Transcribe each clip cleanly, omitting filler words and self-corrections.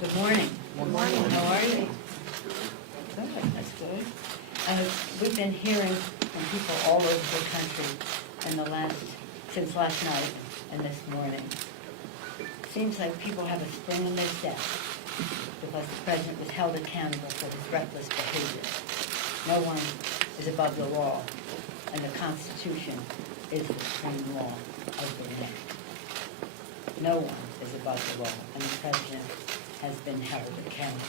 Good morning. Good morning. How are you? Good, that's good. We've been hearing from people all over the country since last night and this morning. Seems like people have a spring in their step because the president was held accountable for his reckless behavior. No one is above the law, and the Constitution is the supreme law of the land. No one is above the law, and the president has been held accountable.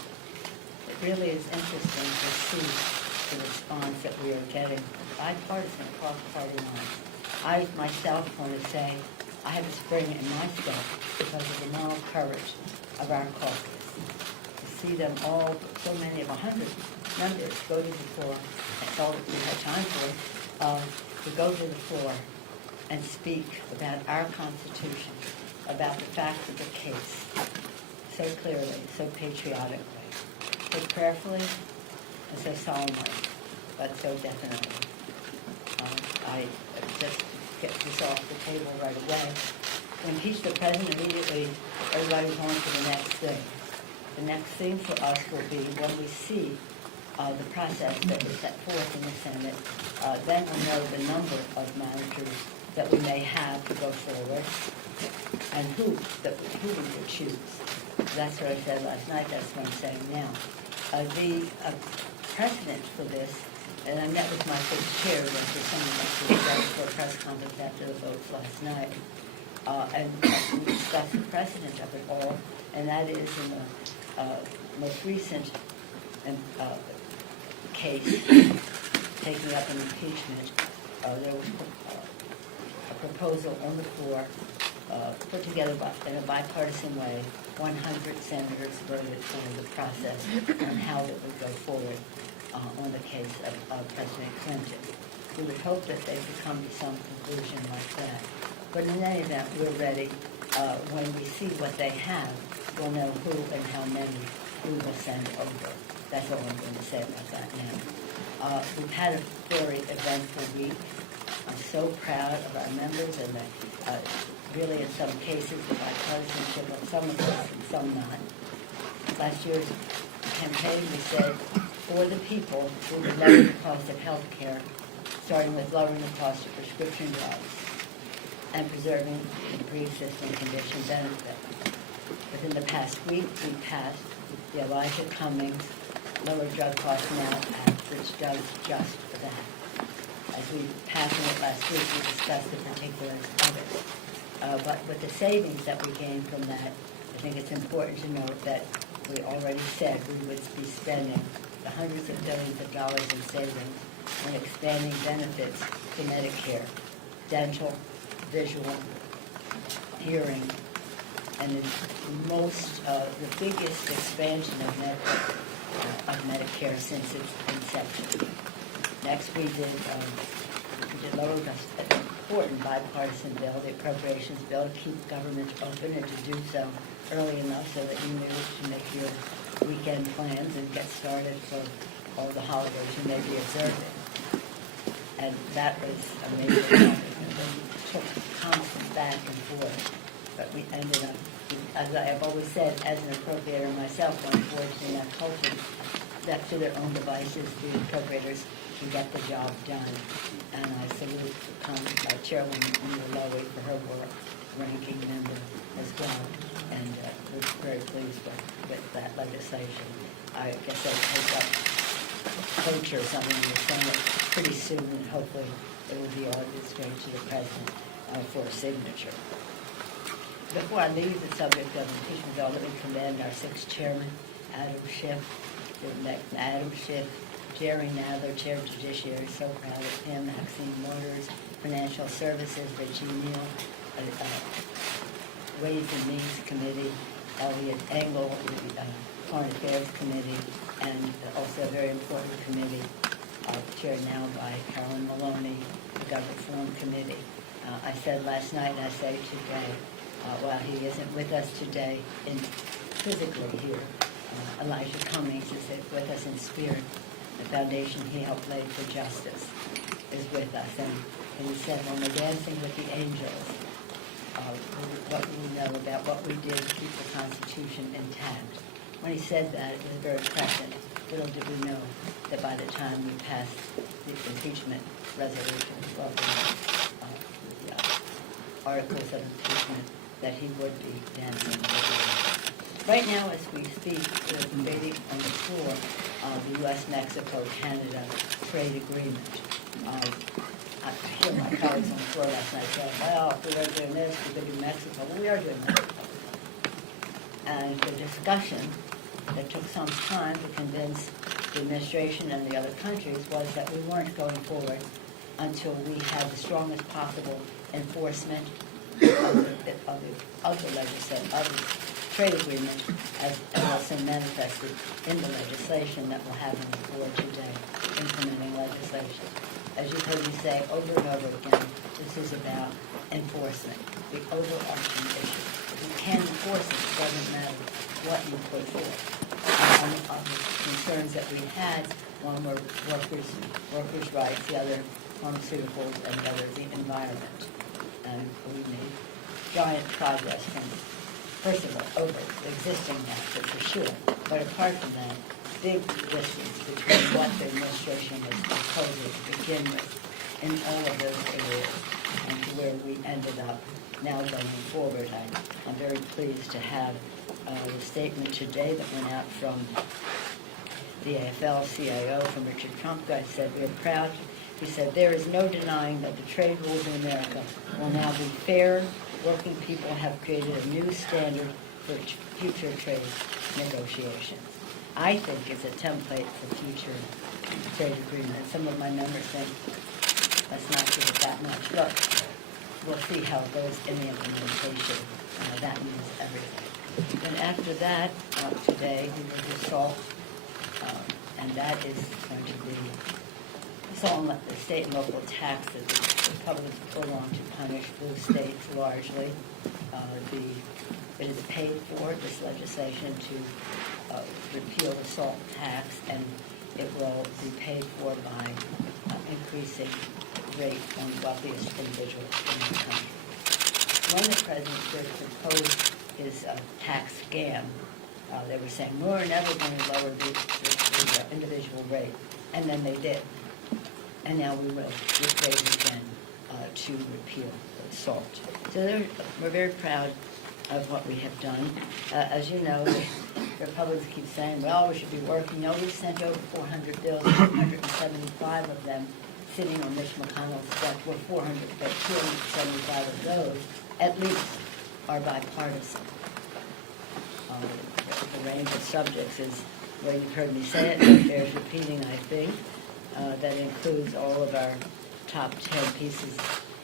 It really is interesting to see the response that we are getting, bipartisan across party lines. I myself want to say I have a spring in my step because of the moral courage of our caucus. To see them all, so many of 100 members go to the floor, that's all that we had time for, to go to the floor and speak about our Constitution, about the facts of the case, so clearly, so patriotically, so prayerfully, and so solemnly, but so definitely. I just get this off the table right away. When impeached the president, immediately everybody's on to the next thing. The next thing for us will be when we see the process that is set forth in the Senate, then we'll know the number of managers that we may have to go forward and who we would choose. That's what I said last night, that's what I'm saying now. The precedent for this, and I met with my first chair, which was someone that was for a press conference after the votes last night, and we discussed the precedent of it all, and that is in the most recent case taking up an impeachment. There was a proposal on the floor put together in a bipartisan way. 100 senators voted for the process on how it would go forward on the case of President Clinton. We would hope that they could come to some conclusion like that. But in any event, we're ready. When we see what they have, we'll know who and how many we will send over. That's all I'm going to say about that now. We've had a very eventful week. I'm so proud of our members and really in some cases the bipartisanship of some of us and some not. Last year's campaign we said, for the people, we would lower the cost of health care, starting with lowering the cost of prescription drugs and preserving the pre-existing condition benefit. Within the past week, we passed the Elijah Cummings Lower Drug Cost Now Act, which does just that. As we passed it last week, we discussed the particulars of it. But with the savings that we gained from that, I think it's important to note that we already said we would be spending the hundreds of billions of dollars in savings on expanding benefits to Medicare, dental, visual, hearing, and the biggest expansion of Medicare since its inception. Next, we did lower an important bipartisan bill, the appropriations bill, to keep government open and to do so early enough so that you knew to make your weekend plans and get started for all the holidays you may be observing. And that was a major accomplishment. We took constant back and forth, but we ended up, as I have always said, as an appropriator myself, unfortunately, in that culture, left to their own devices, the appropriators can get the job done. And I salute my chairwoman, Linda Lowy, for her work, ranking member as well, and we're very pleased with that legislation. I guess I'll take up cloture or something in the Senate pretty soon, and hopefully it will be audited straight to the president for a signature. Before I leave the subject of impeachment bill, let me commend our sixth chairman, Adam Schiff, Jerry Nadler, Chair of Judiciary, so proud of him, Maxine Waters, Financial Services, Richie Neal, Ways and Means Committee, Elliot Engel, the Foreign Affairs Committee, and also a very important committee chaired now by Carolyn Maloney, the Government Reform Committee. I said last night, and I say today, while he isn't with us today physically here, Elijah Cummings is with us in spirit. The foundation he helped lay for justice is with us. And he said, when we're dancing with the angels, what we know about what we did to keep the Constitution intact when he said that, it was very prescient. Little did we know that by the time we passed the impeachment resolution, well, the articles of impeachment, that he would be dancing. Right now, as we speak, we're debating on the floor the U.S.-Mexico-Canada trade agreement. I hear my colleagues on the floor last night saying, well, if we are doing this, we could do Mexico. Well, we are doing Mexico. And the discussion that took some time to convince the administration and the other countries was that we weren't going forward until we had the strongest possible enforcement of the legislation, of the trade agreement, as also manifested in the legislation that we'll have on the floor today, implementing legislation. As you've heard me say over and over again, this is about enforcement, the overarching issue. You can enforce it, it doesn't matter what you put forth. One of the concerns that we had, one were workers' rights, the other pharmaceuticals, and the other the environment. And we made giant progress from, first of all, over the existing NAFTA for sure. But apart from that, big distance between what the administration was proposing to begin with in all of those areas and to where we ended up now going forward. I'm very pleased to have the statement today that went out from the AFL-CIO, from Richard Trumka. He said, "We are proud." He said, "There is no denying that the trade rules in America will now be fair. Working people have created a new standard for future trade negotiations." I think it's a template for future trade agreements. Some of my members think, let's not give it that much. Look, we'll see how it goes in the implementation. That means everything. And after that, today, we will do SALT, and that is going to be the state and local taxes. The Republicans go on to punish blue states largely. It is paid for, this legislation, to repeal the SALT tax, and it will be paid for by increasing the rate on the wealthiest individuals in the country. When the president first proposed his tax scam, they were saying, we're never going to lower the individual rate, and then they did. And now we will raise again to repeal the SALT. So we're very proud of what we have done. As you know, the Republicans keep saying, well, we should be working. No, we've sent over 400 bills, 275 of them sitting on Mitch McConnell's desk. Well, 400, but 275 of those, at least, are bipartisan. The range of subjects is where you've heard me say it, but bears repeating, I think. That includes all of our top 10 pieces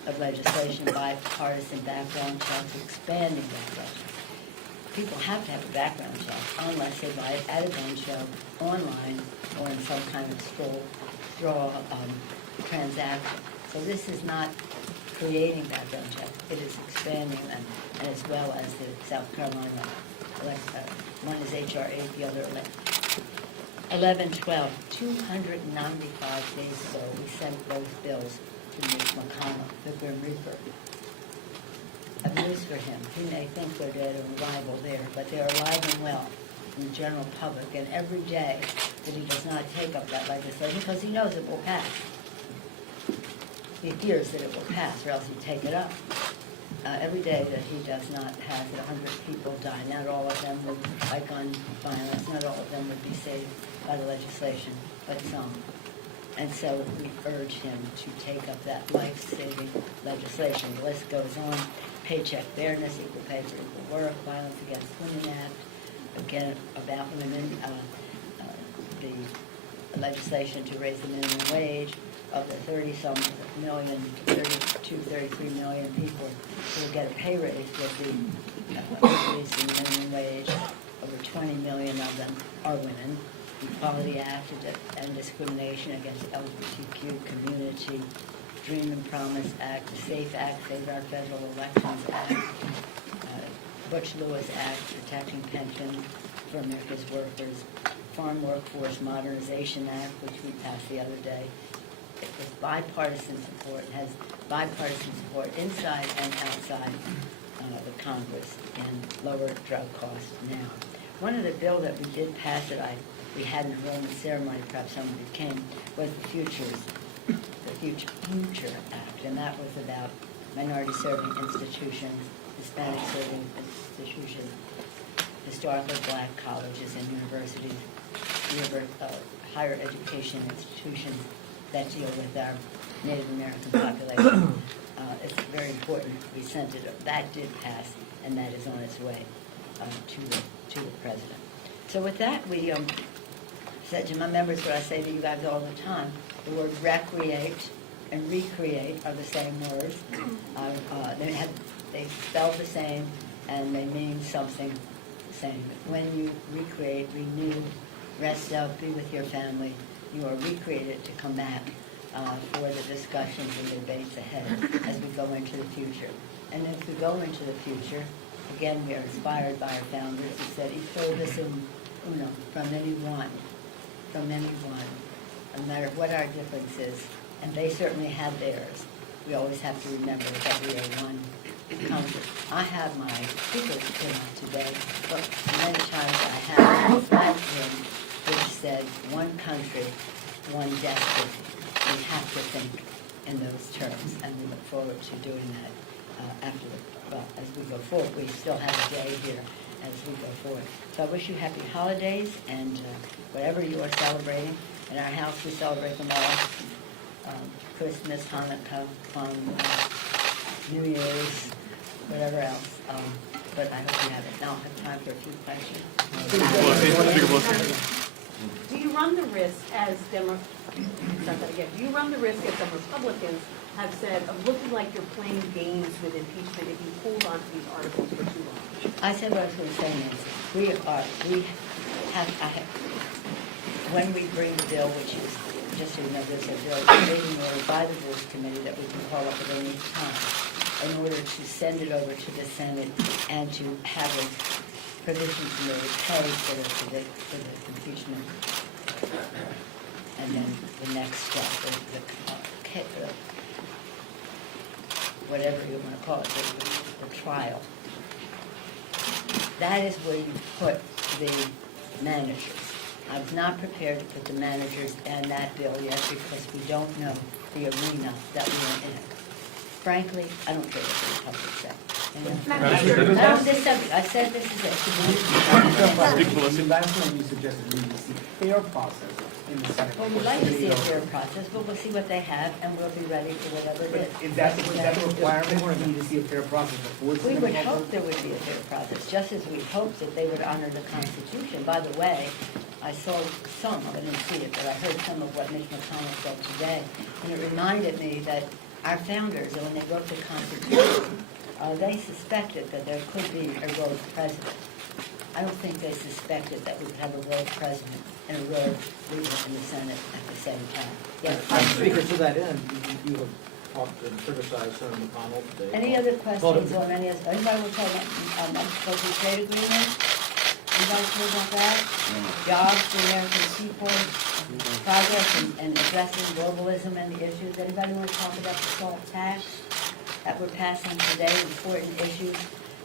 of legislation, bipartisan background checks, expanding background checks. People have to have a background check unless they buy it at a gun show, online, or in some kind of straw transaction. So this is not creating background checks. It is expanding them, and as well as the South Carolina one is H.R. 8, the other 1112. 295 days ago, we sent those bills to Mitch McConnell, the Grim Reaper. I have news for him. He may think they're dead on arrival there, but they are alive and well in the general public. And every day that he does not take up that legislation, because he knows it will pass, he fears that it will pass, or else he'd take it up. Every day that he does not have it, 100 people die. Not all of them would, by gun violence, not all of them would be saved by the legislation, but some. And so we urge him to take up that life-saving legislation. The list goes on. Paycheck fairness, equal pay for equal work, Violence Against Women Act, again about women, the legislation to raise the minimum wage. Of the 30-some million, 32, 33 million people who will get a pay raise with the increase in the minimum wage. Over 20 million of them are women. Equality Act to end discrimination against LGBTQ community. Dream and Promise Act, the SAFE Act, Save Our Federal Elections Act, Butch-Lewis Act, protecting pensions for America's workers. Farm Workforce Modernization Act, which we passed the other day. It was bipartisan support. It has bipartisan support inside and outside the Congress, and lower drug costs now. One of the bill that we did pass that we had an enrollment ceremony, perhaps somebody came, was the Future Act, and that was about minority serving institutions, Hispanic serving institutions, historically black colleges and universities, higher education institutions that deal with our Native American population. It's very important we sent it. That did pass, and that is on its way to the president. So with that, we said to my members what I say to you guys all the time: the word recreate and recreate are the same words. They spell the same, and they mean something the same. When you recreate, renew, rest up, be with your family, you are recreated to come back for the discussions and debates ahead as we go into the future. And as we go into the future, again, we are inspired by our founders who said, "Y todos uno," from anyone, no matter what our difference is. And they certainly had theirs. We always have to remember that we are one country. I have my speaker today, but many times I have a flag pin which said, "One country, one destiny." We have to think in those terms, and we look forward to doing that as we go forward. We still have a day here as we go forward. So I wish you happy holidays, and whatever you are celebrating. In our house, we celebrate them all. Christmas, Hanukkah, New Year's, whatever else. But I hope you have it. Now I'll have time for a few questions. Do you run the risk as some Republicans have said of looking like you're playing games with impeachment if you hold on to these articles for too long? I said what I was going to say, Nancy. When we bring the bill, which is, just so you know, there's a bill written order by the Rules Committee that we can call up at any time in order to send it over to the Senate and to have a provision to pay for the impeachment. And then the next step, whatever you want to call it, the trial. That is where you put the managers. I was not prepared to put the managers in that bill yet because we don't know the arena that we are in. Frankly, I don't care what the public says. I said this is it. Last time you suggested we need to see fair process in the Senate. Well, we'd like to see a fair process, but we'll see what they have, and we'll be ready for whatever it is. Is that a requirement, or do we need to see a fair process before it's We would hope there would be a fair process, just as we hope that they would honor the Constitution. By the way, I saw some, I didn't see it, but I heard some of what Mitch McConnell said today, and it reminded me that our founders, when they wrote the Constitution, they suspected that there could be a rogue president. I don't think they suspected that we could have a rogue president and a rogue leader in the Senate at the same time. Yes. Speaker, to that end, you have talked and criticized Senator McConnell today. Any other questions on any of, anybody will talk about Mexico trade agreement? Anybody care about that? Jobs for American people, progress and addressing globalism and the issues. Anybody want to talk about the SALT tax that we're passing today, important issues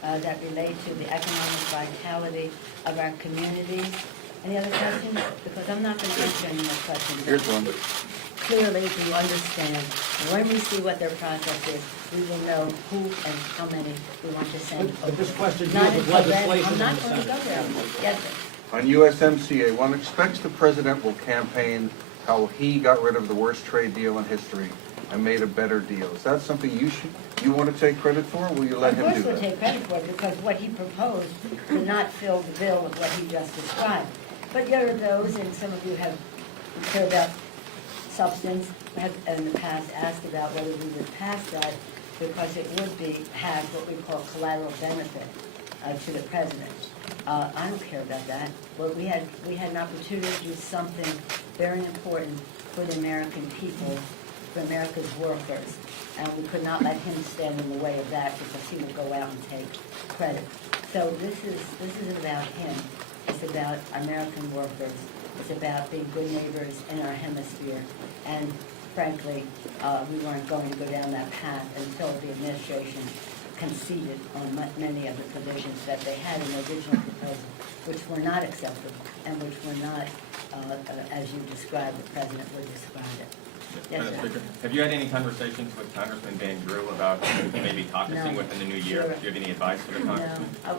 that relate to the economic vitality of our communities? Any other questions? Because I'm not going to answer any more questions. Here's one. Clearly, we understand when we see what their process is, we will know who and how many we want to send. But this question Not deals with until then. legislation I'm in not the going to go Senate. there. Yes, sir. On USMCA, one expects the president will campaign how he got rid of the worst trade deal in history and made a better deal. Is that something you want to take credit for, or will you let him do Of course we'll that? take credit for it, because what he proposed did not fill the bill with what he just described. But there are those, and some of you have cared about substance, have in the past asked about whether we would pass that, because it would have what we call collateral benefit to the president. I don't care about that. Well, we had an opportunity to do something very important for the American people, for America's workers, and we could not let him stand in the way of that because he would go out and take credit. So this isn't about him. It's about American workers. It's about being good neighbors in our hemisphere. And frankly, we weren't going to go down that path until the administration conceded on many of the provisions that they had in the original proposal. which were not acceptable and which were not, as you described, the president would describe it. Yes, Madam sir. Speaker, have you had any conversations with Congressman Van Drew about maybe caucusing No. within the new year? Zero. Do you have any advice for the No, congressman? I know,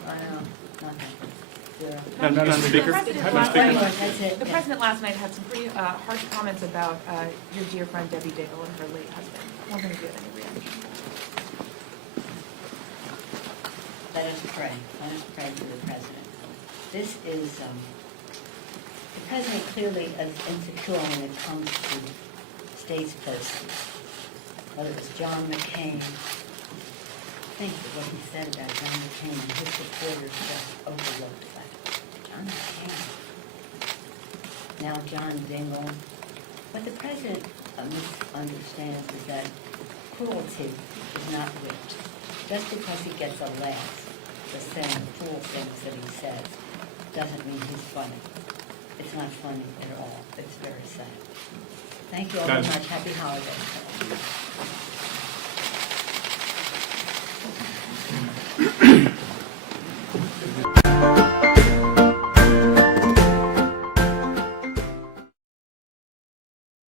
nothing. Zero. Madam Speaker. That's it. The president last night had some pretty harsh comments about your dear friend Debbie Dingell and her late husband. I wondering if you had any reaction. Let us pray. Let us pray for the president. This is, the president clearly is insecure when it comes to statespersons. Whether it was John McCain, think of what he said about John McCain and his supporters just overlooked that. John McCain. Now John Dingell. What the president misunderstands is that cruelty is not wit. Just because he gets a laugh for saying cruel things that he says doesn't mean he's funny. It's not funny at all. It's very sad. Thank you all very much. Happy holidays.